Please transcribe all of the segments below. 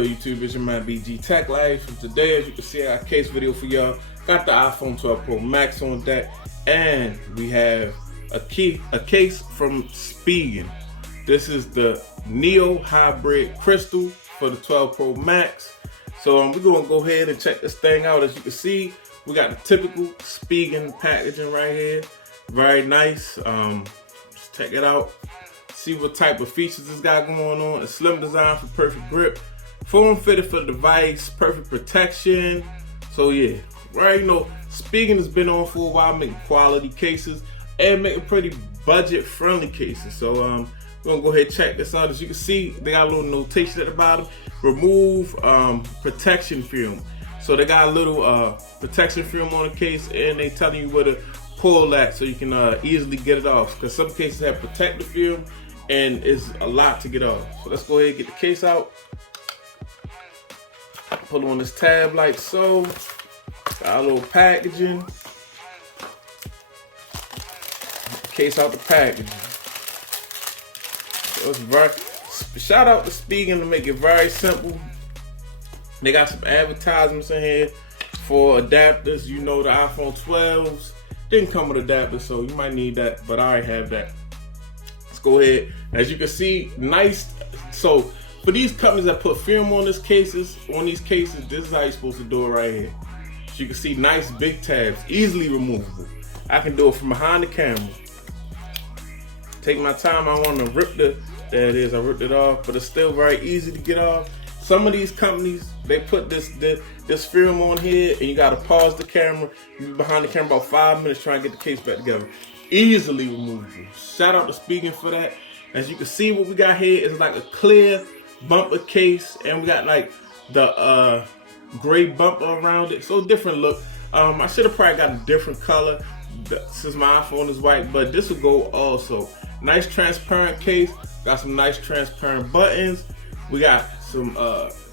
good, YouTube? It's your man BG Tech Life. And today, as you can see, I got a case video for y'all. Got the iPhone 12 Pro Max on deck, and we have a case from Spigen. This is the Neo Hybrid Crystal for the 12 Pro Max. So we're gonna go ahead and check this thing out. As you can see, we got the typical Spigen packaging right here. Very nice. Just check it out. See what type of features this got going on. A slim design for perfect grip. Form fitted for the device. Perfect protection. So yeah, right, you know, Spigen has been on for a while, making quality cases and making pretty budget friendly cases. So we're gonna go ahead and check this out. As you can see, they got a little notation at the bottom. Remove protection film. So they got a little protection film on the case, and they telling you where to pull that so you can easily get it off. Because some cases have protective film, and it's a lot to get off. So let's go ahead and get the case out. Put on this tab like so. Got a little packaging. Case out the packaging. So it's very, shout out to Spigen to make it very simple. They got some advertisements in here for adapters. You know, the iPhone 12s didn't come with adapters, so you might need that, but I already have that. Let's go ahead. As you can see, nice. So for these companies that put film on these cases, this is how you're supposed to do it right here. So you can see nice big tabs, easily removable. I can do it from behind the camera. Take my time. I want to rip there it is. I ripped it off, but it's still very easy to get off. Some of these companies, they put this film on here, and you gotta pause the camera. You be behind the camera about 5 minutes trying to get the case back together. Easily removable. Shout out to Spigen for that. As you can see, what we got here is like a clear bumper case, and we got like the gray bumper around it. So different look. I should have probably got a different color since my iPhone is white, but this will go also. Nice transparent case. Got some nice transparent buttons. We got some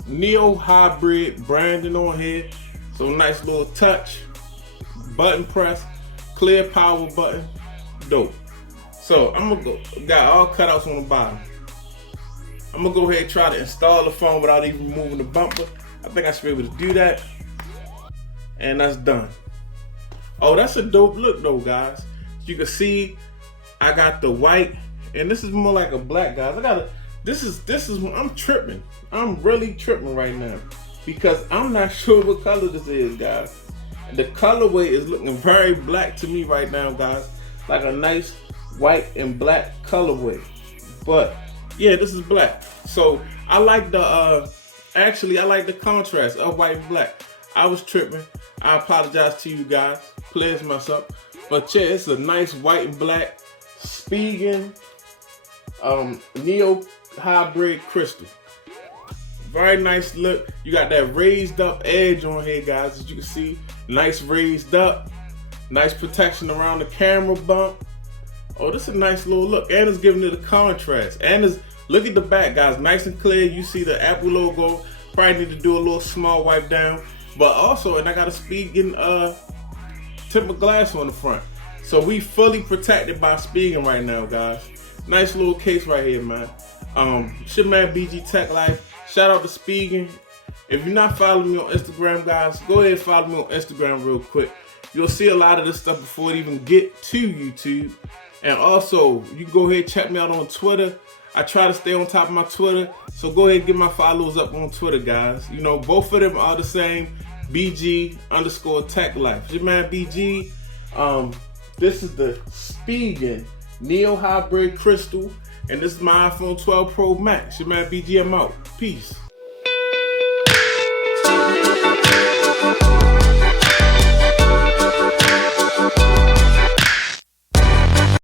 Neo Hybrid branding on here. So nice little touch. Button press. Clear power button. Dope. So I'm gonna go. Got all cutouts on the bottom. I'm gonna go ahead and try to install the phone without even removing the bumper. I think I should be able to do that. And that's done. Oh, that's a dope look though, guys. You can see I got the white, and this is more like a black, guys. This is I'm tripping. I'm really tripping right now because I'm not sure what color this is, guys. The colorway is looking very black to me right now, guys. Like a nice white and black colorway. But yeah, this is black. So I like the actually I like the contrast of white and black. I was tripping. I apologize to you guys. Please mess up. But yeah, it's a nice white and black Spigen Neo Hybrid Crystal. Very nice look. You got that raised up edge on here, guys, as you can see. Nice raised up. Nice protection around the camera bump. Oh, this is a nice little look. And it's giving it a contrast. And it's, look at the back, guys. Nice and clear. You see the Apple logo. Probably need to do a little small wipe down. But also, and I got a Spigen tempered glass on the front. So we fully protected by Spigen right now, guys. Nice little case right here, man. It's your man BG Tech Life. Shout out to Spigen. If you're not following me on Instagram, guys, go ahead and follow me on Instagram real quick. You'll see a lot of this stuff before it even get to YouTube. And also, you can go ahead and check me out on Twitter. I try to stay on top of my Twitter, so go ahead and get my followers up on Twitter, guys. You know, both of them are the same, BG_Tech Life. It's your man BG. This is the Spigen Neo Hybrid Crystal, and this is my iPhone 12 Pro Max. Your man BG, I'm out. Peace.